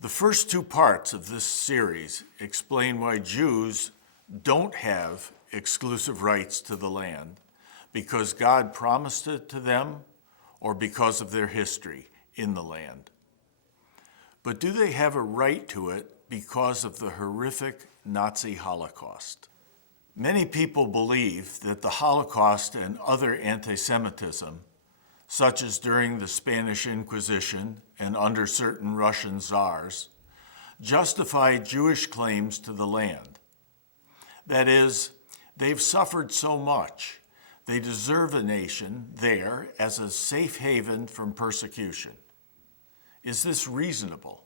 The first two parts of this series explain why Jews don't have exclusive rights to the land because God promised it to them or because of their history in the land. But do they have a right to it because of the horrific Nazi Holocaust? Many people believe that the Holocaust and other anti-Semitism, such as during the Spanish Inquisition and under certain Russian czars, justify Jewish claims to the land. That is, they've suffered so much, they deserve a nation there as a safe haven from persecution. Is this reasonable?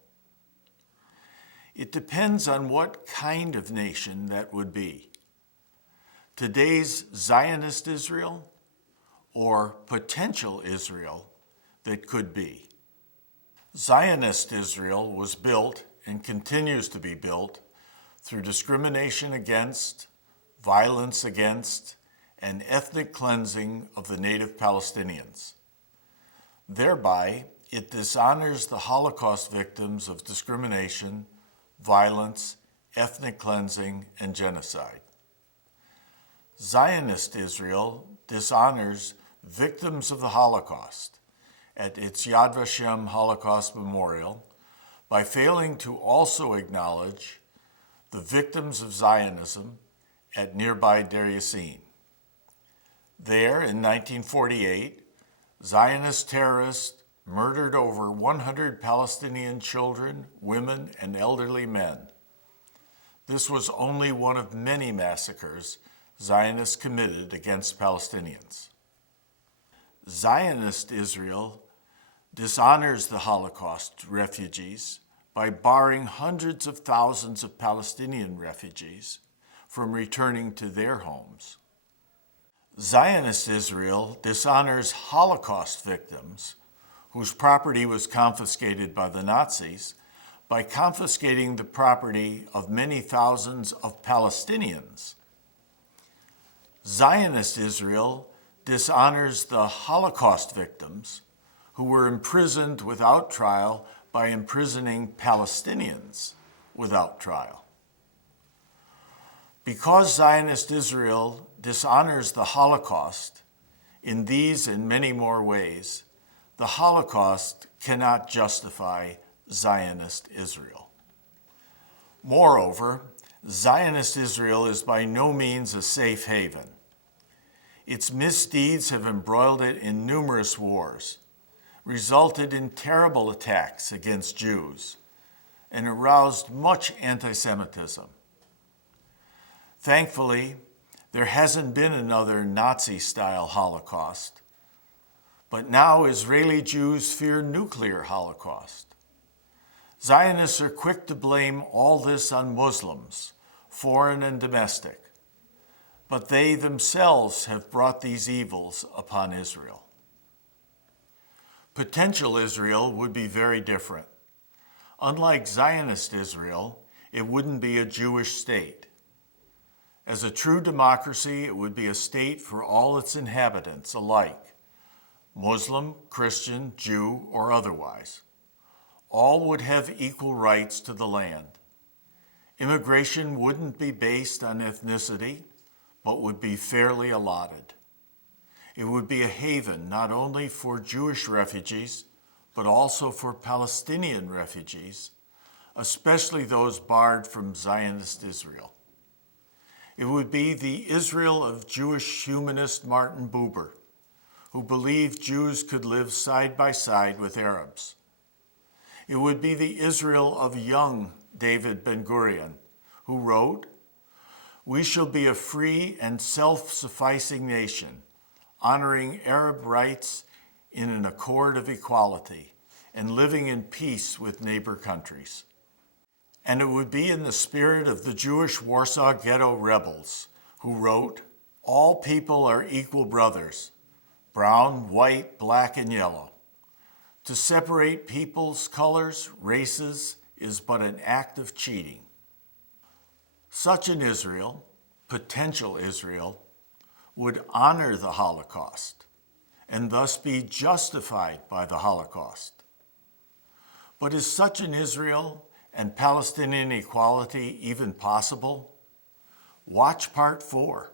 It depends on what kind of nation that would be. Today's Zionist Israel or potential Israel that could be. Zionist Israel was built and continues to be built through discrimination against, violence against, and ethnic cleansing of the native Palestinians. Thereby, it dishonors the Holocaust victims of discrimination, violence, ethnic cleansing, and genocide. Zionist Israel dishonors victims of the Holocaust at its Yad Vashem Holocaust Memorial by failing to also acknowledge the victims of Zionism at nearby Deir Yassin. There, in 1948, Zionist terrorists murdered over 100 Palestinian children, women, and elderly men. This was only one of many massacres Zionists committed against Palestinians. Zionist Israel dishonors the Holocaust refugees by barring hundreds of thousands of Palestinian refugees from returning to their homes. Zionist Israel dishonors Holocaust victims whose property was confiscated by the Nazis by confiscating the property of many thousands of Palestinians. Zionist Israel dishonors the Holocaust victims who were imprisoned without trial by imprisoning Palestinians without trial. Because Zionist Israel dishonors the Holocaust in these and many more ways, the Holocaust cannot justify Zionist Israel. Moreover, Zionist Israel is by no means a safe haven. Its misdeeds have embroiled it in numerous wars, resulted in terrible attacks against Jews, and aroused much anti-Semitism. Thankfully, there hasn't been another Nazi-style Holocaust, but now Israeli Jews fear nuclear Holocaust. Zionists are quick to blame all this on Muslims, foreign and domestic, but they themselves have brought these evils upon Israel. Potential Israel would be very different. Unlike Zionist Israel, it wouldn't be a Jewish state. As a true democracy, it would be a state for all its inhabitants alike, Muslim, Christian, Jew, or otherwise. All would have equal rights to the land. Immigration wouldn't be based on ethnicity, but would be fairly allotted. It would be a haven not only for Jewish refugees, but also for Palestinian refugees, especially those barred from Zionist Israel. It would be the Israel of Jewish humanist Martin Buber, who believed Jews could live side by side with Arabs. It would be the Israel of young David Ben-Gurion, who wrote, "We shall be a free and self-sufficing nation, honoring Arab rights in an accord of equality and living in peace with neighbor countries." And it would be in the spirit of the Jewish Warsaw Ghetto rebels, who wrote, "All people are equal brothers, brown, white, black, and yellow. To separate peoples, colors, races is but an act of cheating." Such an Israel, potential Israel, would honor the Holocaust and thus be justified by the Holocaust. But is such an Israel and Palestinian equality even possible? Watch part 4.